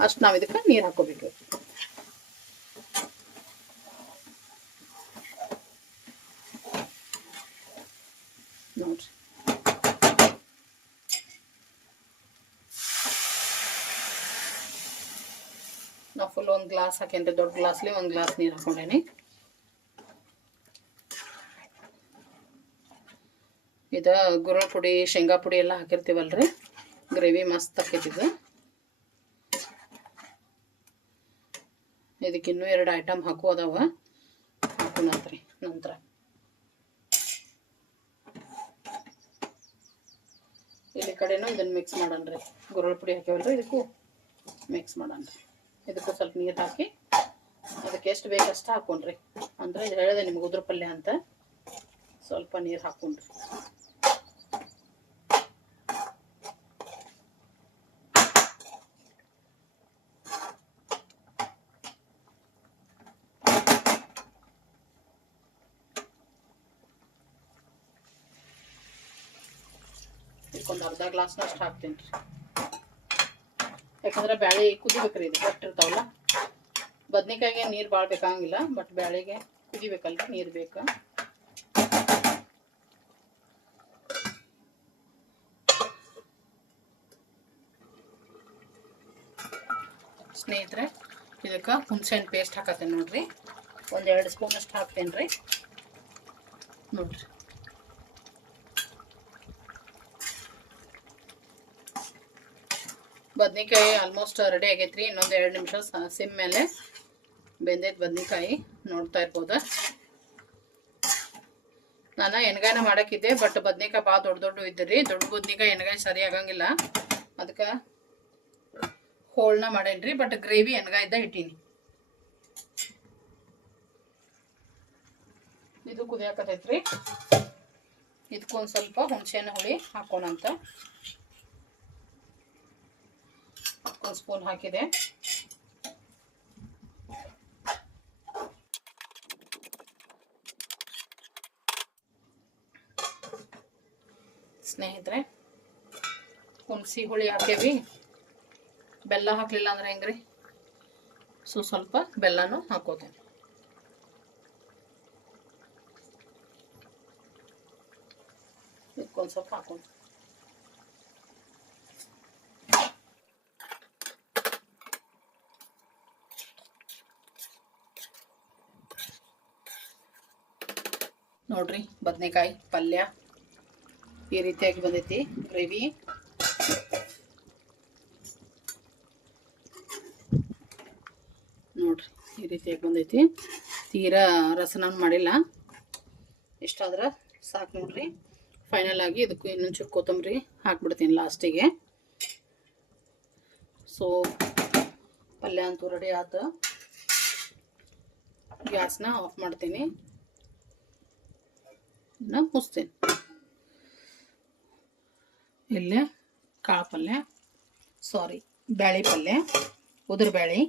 ಅಷ್ಟು ನಾವು ಇದಕ್ಕೆ ನೀರು ಹಾಕೋಬೇಕು ನೋಡ್ರಿ. ನಾವು ಫುಲ್ ಒಂದು ಗ್ಲಾಸ್ ಹಾಕೇನ್ರಿ, ದೊಡ್ಡ ಗ್ಲಾಸ್ಲಿ ಒಂದು ಗ್ಲಾಸ್ ನೀರು ಹಾಕೊಂಡೇನಿ. ಇದು ಗುರಳ್ ಪುಡಿ, ಶೇಂಗಾ ಪುಡಿ ಎಲ್ಲ ಹಾಕಿರ್ತೀವಲ್ರಿ, ಗ್ರೇವಿ ಮಸ್ತ್ ಆಕೈತಿದು. ಇದಕ್ಕೆ ಇನ್ನೂ 2 ಐಟಮ್ ಹಾಕೋದವ, ಹಾಕೋಣತ್ರಿ ನಂತರ. ಇಲ್ಲಿ ಕಡೆನೂ ಇದನ್ನು ಮಿಕ್ಸ್ ಮಾಡೋಣ್ರಿ. ಗುರಳ್ ಪುಡಿ ಹಾಕ್ಯವಲ್ರಿ, ಇದಕ್ಕೂ ಮಿಕ್ಸ್ ಮಾಡೋಣ್ರಿ. ಇದಕ್ಕೂ ಸ್ವಲ್ಪ ನೀರು ಹಾಕಿ ಅದಕ್ಕೆ ಎಷ್ಟು ಬೇಕಷ್ಟು ಹಾಕೊಂಡ್ರಿ. ಅಂದರೆ ಇದು ಹೇಳಿದೆ ನಿಮ್ಗೆ ಉದ್ರ ಪಲ್ಯ ಅಂತ, ಸ್ವಲ್ಪ ನೀರು ಹಾಕೊಂಡ್ರಿ. ಇದಕ್ಕೊಂದು ಅರ್ಧ ಗ್ಲಾಸ್ನಷ್ಟು ಹಾಕ್ತೀನಿ ರೀ. ಯಾಕಂದ್ರೆ ಬ್ಯಾಳೆ ಕುದಿಬೇಕ್ರಿ, ಇದು ಗಟ್ಟಿರ್ತಾವಲ್ಲ. ಬದ್ನಿಕಾಯಿಗೆ ನೀರು ಭಾಳ ಬೇಕಾಗಿಲ್ಲ, ಬಟ್ ಬ್ಯಾಳೆಗೆ ಕುದಿಬೇಕಲ್ರಿ, ನೀರು ಬೇಕು. ಸ್ನೇಹಿತರೆ, ಇದಕ್ಕೆ ಹುಣಸೆಹಣ್ಣು ಪೇಸ್ಟ್ ಹಾಕತ್ತೇನೆ ನೋಡ್ರಿ. 1-2 ಸ್ಪೂನಷ್ಟು ಹಾಕ್ತೇನೆ ರೀ ನೋಡ್ರಿ. ಬದ್ನಿಕಾಯಿ ಆಲ್ಮೋಸ್ಟ್ ರೆಡಿ ಆಗೈತ್ರಿ. ಇನ್ನೊಂದು 2 ನಿಮಿಷ ಸಿಮ್ ಮೇಲೆ ಬೆಂದೈತೆ ಬದ್ನಿಕಾಯಿ, ನೋಡ್ತಾ ಇರ್ಬೋದು. ನಾನು ಎಣ್ಗಾಯಿನ ಮಾಡಕ್ಕಿದ್ದೆ, ಬಟ್ ಬದ್ನೆಕಾಯಿ ಭಾಳ ದೊಡ್ಡ ದೊಡ್ಡ ಇದ್ರಿ. ದೊಡ್ಡ ಬದ್ನಿಕಾಯಿ ಎಣ್ಗಾಯಿ ಸರಿ ಆಗಂಗಿಲ್ಲ, ಅದಕ್ಕೆ ಹೋಳ್ನ ಮಾಡೇನ್ರಿ. ಬಟ್ ಗ್ರೇವಿ ಎಣ್ಗಾಯ್ದ ಇಟ್ಟೀನಿ. ಇದು ಕುದಿಯಾಕತೈತ್ರಿ. ಇದಕ್ಕೊಂದು ಸ್ವಲ್ಪ ಹುಣಸೆಹಣ್ಣು ಹುಳಿ ಹಾಕೋಣಂತ. 1 ಸ್ಪೂನ್ ಹಾಕಿದೆ. ಸ್ನೇಹಿತರೆ, ಹುಣಸಿ ಹುಳಿ ಹಾಕೇವಿ. ಬೆಲ್ಲ ಹಾಕ್ಲಿಲ್ಲ ಅಂದ್ರೆ ಹೆಂಗ್ರಿ? ಸೊ ಸ್ವಲ್ಪ ಬೆಲ್ಲನೂ ಹಾಕೋತೇನೆ. ಇದಕ್ಕೊಂದು ಸ್ವಲ್ಪ ಹಾಕೊಂಡು ನೋಡ್ರಿ, ಬದನೆಕಾಯಿ ಪಲ್ಯ ಈ ರೀತಿಯಾಗಿ ಬಂದೈತಿ. ಗ್ರೇವಿ ನೋಡ್ರಿ ಈ ರೀತಿಯಾಗಿ ಬಂದೈತಿ. ತೀರಾ ರಸನ ಮಾಡಿಲ್ಲ, ಇಷ್ಟಾದ್ರೆ ಸಾಕು ನೋಡ್ರಿ. ಫೈನಲ್ ಆಗಿ ಇದಕ್ಕೂ ಇನ್ನೊಂಚೂರು ಕೊತ್ತಂಬರಿ ಹಾಕ್ಬಿಡ್ತೀನಿ ಲಾಸ್ಟಿಗೆ. ಸೊ ಪಲ್ಯ ಅಂತೂ ರೆಡಿ ಆಯ್ತು. ಗ್ಯಾಸ್ನ ಆಫ್ ಮಾಡ್ತೀನಿ, ಮುಚ್ತೀನಿ. ಇಲ್ಲೇ ಕಾಳು ಪಲ್ಯ, ಸಾರಿ ಬ್ಯಾಳಿ ಪಲ್ಯ, ಉದುರು ಬ್ಯಾಳಿ,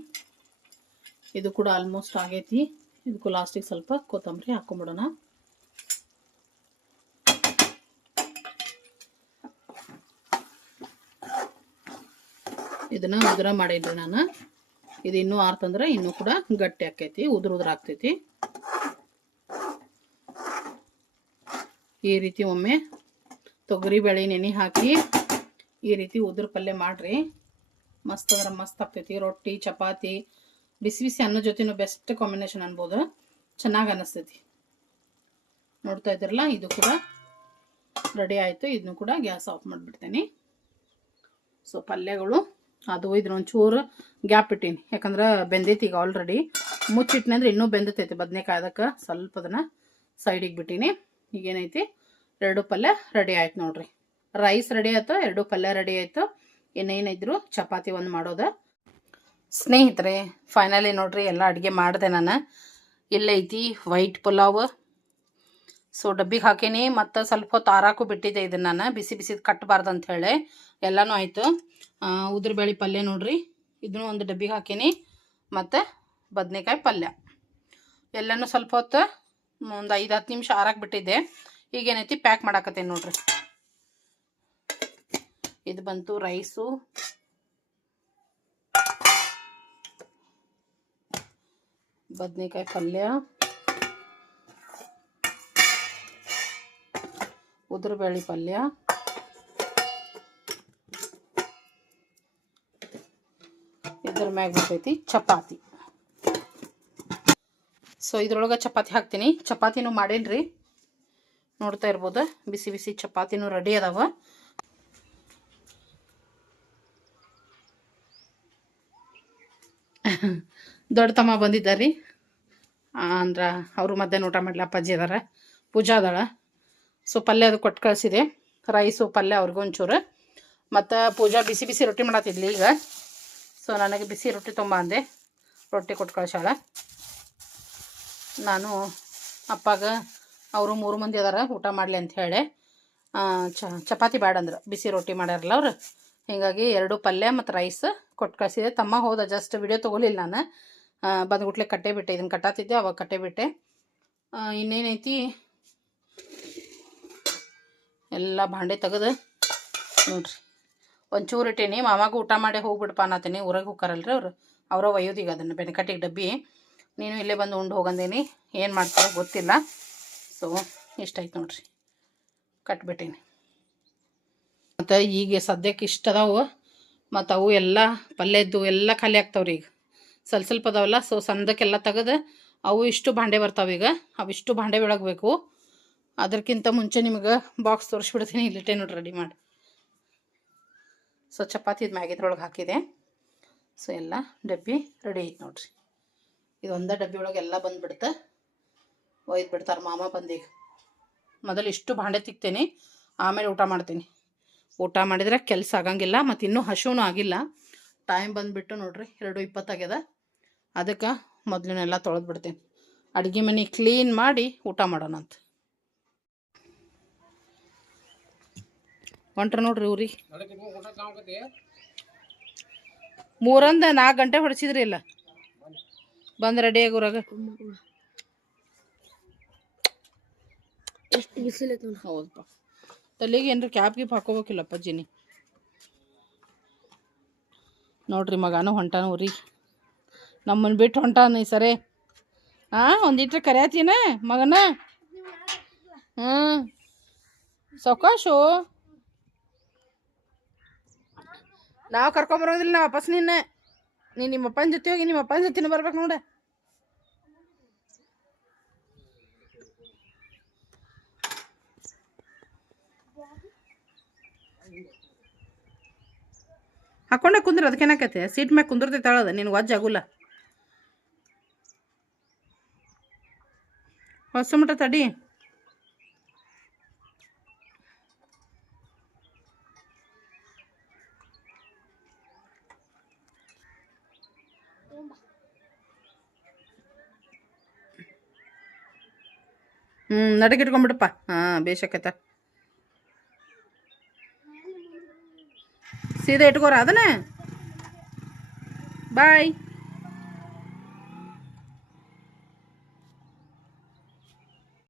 ಇದು ಕೂಡ ಆಲ್ಮೋಸ್ಟ್ ಆಗೈತಿ. ಇದಕ್ಕೂ ಲಾಸ್ಟಿಗೆ ಸ್ವಲ್ಪ ಕೊತ್ತಂಬರಿ ಹಾಕೊಂಡ್ಬಿಡೋಣ. ಇದನ್ನ ಉದುರ ಮಾಡೇನ್ರಿ ನಾನು. ಇದು ಇನ್ನೂ ಆರ್ತಂದ್ರೆ ಇನ್ನೂ ಕೂಡ ಗಟ್ಟಿ ಆಕೈತಿ, ಉದುರು ಆಗ್ತೈತಿ. ಈ ರೀತಿ ಒಮ್ಮೆ ತೊಗರಿ ಬೇಳೆ ನೆನೆ ಹಾಕಿ ಈ ರೀತಿ ಉದುರು ಪಲ್ಯ ಮಾಡ್ರಿ. ಮಸ್ತ್ ಅಂದ್ರೆ ಮಸ್ತ್ ಆಗ್ತೈತಿ. ರೊಟ್ಟಿ, ಚಪಾತಿ, ಬಿಸಿ ಬಿಸಿ ಅನ್ನೋ ಜೊತೆನೂ ಬೆಸ್ಟ್ ಕಾಂಬಿನೇಷನ್ ಅನ್ಬೋದು. ಚೆನ್ನಾಗಿ ಅನ್ನಿಸ್ತೈತಿ. ನೋಡ್ತಾ ಇದ್ರಲ್ಲ, ಇದು ಕೂಡ ರೆಡಿ ಆಯಿತು. ಇದನ್ನು ಕೂಡ ಗ್ಯಾಸ್ ಆಫ್ ಮಾಡಿಬಿಡ್ತೇನೆ. ಸೊ ಪಲ್ಯಗಳು ಅದು ಇದ್ರೊಂಚೂರು ಗ್ಯಾಪ್ ಇಟ್ಟೀನಿ, ಯಾಕಂದ್ರೆ ಬೆಂದೈತಿ ಈಗ ಆಲ್ರೆಡಿ. ಮುಚ್ಚಿಟ್ಟಿನಿ ಅಂದ್ರೆ ಇನ್ನೂ ಬೆಂದತೈತಿ ಬದನೆಕಾಯಿ. ಅದಕ್ಕೆ ಸ್ವಲ್ಪ ಅದನ್ನು ಸೈಡಿಗೆ ಬಿಟ್ಟೀನಿ. ಈಗೇನೈತಿ, 2 ಪಲ್ಯ ರೆಡಿ ಆಯ್ತು ನೋಡ್ರಿ. ರೈಸ್ ರೆಡಿ ಆಯ್ತು, 2 ಪಲ್ಯ ರೆಡಿ ಆಯಿತು. ಇನ್ನೇನಿದ್ರು ಚಪಾತಿ ಒಂದು ಮಾಡೋದು. ಸ್ನೇಹಿತರೆ, ಫೈನಲಿ ನೋಡ್ರಿ ಎಲ್ಲ ಅಡುಗೆ ಮಾಡಿದೆ ನಾನು. ಇಲ್ಲೈತಿ ವೈಟ್ ಪುಲಾವ್. ಸೊ ಡಬ್ಬಿಗೆ ಹಾಕೀನಿ, ಮತ್ತು ಸ್ವಲ್ಪ ಹೊತ್ತು ಆರಾಕು ಬಿಟ್ಟಿದ್ದೆ ಇದನ್ನು ನಾನು, ಬಿಸಿ ಬಿಸಿದು ಕಟ್ಟಬಾರ್ದು ಅಂಥೇಳಿ. ಎಲ್ಲನೂ ಆಯಿತು. ಉದುರು ಬೇಳೆ ಪಲ್ಯ ನೋಡ್ರಿ, ಇದನ್ನು ಒಂದು ಡಬ್ಬಿಗೆ ಹಾಕೀನಿ, ಮತ್ತು ಬದನೆಕಾಯಿ ಪಲ್ಯ ಎಲ್ಲನೂ ಸ್ವಲ್ಪ ಹೊತ್ತು ಒಂದು 5-10 ನಿಮಿಷ ಆರಾಕ್ ಬಿಟ್ಟಿದ್ದೆ. ಈಗೇನೈತಿ ಪ್ಯಾಕ್ ಮಾಡಾಕತ್ತೇನೆ ನೋಡ್ರಿ. ಇದು ಬಂತು ರೈಸು, ಬದನೆಕಾಯಿ ಪಲ್ಯ, ಉದುರು ಬೇಳೆ ಪಲ್ಯ, ಇದ್ರ ಮ್ಯಾಗ ಬರ್ತೈತಿ ಚಪಾತಿ. ಸೊ ಇದ್ರೊಳಗೆ ಚಪಾತಿ ಹಾಕ್ತೀನಿ. ಚಪಾತಿನೂ ಮಾಡೇನ್ರಿ, ನೋಡ್ತಾ ಇರ್ಬೋದು. ಬಿಸಿ ಬಿಸಿ ಚಪಾತಿನೂ ರೆಡಿ ಅದಾವ. ದೊಡ್ಡ ತಮ್ಮ ಬಂದಿದ್ದಾರಿ. ಅಂದ್ರೆ ಅವರು ಮಧ್ಯಾಹ್ನ ಊಟ ಮಾಡಲಿ. ಅಪ್ಪಾಜಿ ಅದಾರ, ಪೂಜಾ ಅದಾಳ. ಸೊ ಪಲ್ಯ ಅದು ಕೊಟ್ಟು ಕಳಿಸಿದೆ. ರೈಸು ಪಲ್ಯ ಅವ್ರಿಗೊಂಚೂರು. ಮತ್ತು ಪೂಜಾ ಬಿಸಿ ಬಿಸಿ ರೊಟ್ಟಿ ಮಾಡತ್ತಿದ್ಲಿ ಈಗ. ಸೊ ನನಗೆ ಬಿಸಿ ರೊಟ್ಟಿ ತುಂಬ ಅಂದೆ, ರೊಟ್ಟಿ ಕೊಟ್ಟು ಕಳ್ಸಾಳ. ನಾನು ಅಪ್ಪಾಗ ಅವರು 3 ಮಂದಿ ಅದಾರ, ಊಟ ಮಾಡಲಿ ಅಂತ ಹೇಳಿ ಚಪಾತಿ ಬೇಡ ಅಂದ್ರೆ ಬಿಸಿ ರೊಟ್ಟಿ ಮಾಡ್ಯಾರಲ್ಲ ಅವ್ರು. ಹೀಗಾಗಿ 2 ಪಲ್ಯ ಮತ್ತು ರೈಸ್ ಕೊಟ್ಟು ಕಳಿಸಿದೆ. ತಮ್ಮ ಹೋದ, ಜಸ್ಟ್ ವಿಡಿಯೋ ತೊಗೊಲಿಲ್ಲ ನಾನು. ಬಂದ್ಗುಟ್ಲೆ ಕಟ್ಟೆ ಬಿಟ್ಟೆ, ಇದನ್ನು ಕಟ್ಟಾತಿದ್ದೆ, ಅವಾಗ ಕಟ್ಟೆ ಬಿಟ್ಟೆ. ಇನ್ನೇನೈತಿ, ಎಲ್ಲ ಭಾಂಡೆ ತೆಗೆದು ನೋಡ್ರಿ ಒಂಚೂರು ಇಟ್ಟೀನಿ. ಮಾವಾಗ ಊಟ ಮಾಡಿ ಹೋಗ್ಬಿಡಪ್ಪ ಅನ್ನತೀನಿ. ಊರಾಗ ಹೋಗ್ತಾರಲ್ರಿ ಅವರು, ಅವರ ಒಯ್ಯೋದೀಗ ಅದನ್ನು ಬೆನಕಟ್ಟಿಗೆ ಡಬ್ಬಿ. ನೀನು ಇಲ್ಲೇ ಬಂದು ಉಂಡು ಹೋಗಂದೇನಿ, ಏನು ಮಾಡ್ತಾರೋ ಗೊತ್ತಿಲ್ಲ. ಸೊ ಇಷ್ಟಾಯ್ತು ನೋಡ್ರಿ, ಕಟ್ಬಿಟ್ಟೀನಿ. ಮತ್ತು ಈಗ ಸದ್ಯಕ್ಕೆ ಇಷ್ಟು ಅದಾವು. ಮತ್ತು ಅವು ಎಲ್ಲ ಪಲ್ಯದ್ದು ಎಲ್ಲ ಖಾಲಿ ಆಗ್ತಾವ್ರಿ ಈಗ. ಸ್ವಲ್ಪ ಅದಾವಲ್ಲ, ಸೊ ಸಣ್ಣದಕ್ಕೆಲ್ಲ ತೆಗೆದು ಅವು ಇಷ್ಟು ಭಾಂಡೆ ಬರ್ತಾವೀಗ. ಅವಿಷ್ಟು ಭಾಂಡೆ ಬೆಳಗಬೇಕು. ಅದಕ್ಕಿಂತ ಮುಂಚೆ ನಿಮಗೆ ಬಾಕ್ಸ್ ತೋರಿಸ್ಬಿಡ್ತೀನಿ. ಇಲ್ಲಿಟ್ಟೆ ನೋಡ್ರಿ ರೆಡಿ ಮಾಡಿ. ಸೊ ಚಪಾತಿದ ಮ್ಯಾಗಿದ್ರೊಳಗೆ ಹಾಕಿದೆ. ಸೊ ಎಲ್ಲ ಡಬ್ಬಿ ರೆಡಿ ಐತೆ ನೋಡ್ರಿ. ಇದು ಒಂದೇ ಡಬ್ಬಿ ಒಳಗೆ ಎಲ್ಲ ಬಂದುಬಿಡುತ್ತೆ. ಒಯ್ದು ಬಿಡ್ತಾರೆ ಮಾಮ ಬಂದೀಗ. ಮೊದಲು ಇಷ್ಟು ಭಾಂಡೆ ತಿಕ್ತೇನೆ, ಆಮೇಲೆ ಊಟ ಮಾಡ್ತೀನಿ. ಊಟ ಮಾಡಿದ್ರೆ ಕೆಲಸ ಆಗಂಗಿಲ್ಲ, ಮತ್ತು ಇನ್ನೂ ಹಸಿವೂ ಆಗಿಲ್ಲ. ಟೈಮ್ ಬಂದುಬಿಟ್ಟು ನೋಡ್ರಿ 2:20 ಆಗ್ಯದ. ಅದಕ್ಕೆ ಮೊದಲನೆಲ್ಲ ತೊಳೆದು ಬಿಡ್ತೇನೆ. ಅಡುಗೆ ಮನೆ ಕ್ಲೀನ್ ಮಾಡಿ ಊಟ ಮಾಡೋಣಂತ. ಹೊಂಟ್ರ ನೋಡ್ರಿ ಊರಿ 3-4 ಗಂಟೆ ಹೊಡಿಸಿದ್ರಿ ಇಲ್ಲ ಬಂದು ರೆಡಿ ಆಗೋರಾಗ. ಎಷ್ಟು ಬಿಸಿಲೈತೆ ಹೌದಪ್ಪ, ತಲೆಗೆ ಏನ್ರಿ ಕ್ಯಾಪ್ ಗೀಪ್ ಹಾಕೋಬೇಕಿಲ್ಲಪ್ಪ ಜಿನಿ. ನೋಡ್ರಿ ಮಗನೂ ಹೊಂಟಾನ ಊರಿ, ನಮ್ಮನ್ನು ಬಿಟ್ಟು ಹೊಂಟಾನ ಈ ಸರಿ. ಒಂದಿಟ್ರೆ ಕರೆಯತೀನ ಮಗನ. ಸಾವಕಾಶು, ನಾವು ಕರ್ಕೊಂಬರೋದಿಲ್ಲ, ನಾ ವಾಪಸ್ ನೀನು ನಿಮ್ಮ ಅಪ್ಪನ ಜೊತೆ ಹೋಗಿ ನಿಮ್ಮ ಅಪ್ಪನ ಜೊತೆನೂ ಬರ್ಬೇಕು ನೋಡ. ಹಾಕೊಂಡೆ ಕುಂದ್ರ, ಅದಕ್ಕೇನಾಕೈತೆ, ಸೀಟ್ ಮ್ಯಾಗ ಕುಂದಿರ್ತೈತೆ ಅಳದ, ನಿನ್ಗೆ ವಜ್ಜ ಆಗುಲ್ಲ. ಹೊಸ ಮಟ ತಡಿ. ನಡಗಿಟ್ಕೊಂಬಿಡಪ್ಪ. ಬೇಷಾಕೈತ, ಸೀದಾ ಇಟ್ಕೋರ ಅದನ್ನ. ಬಾಯ್.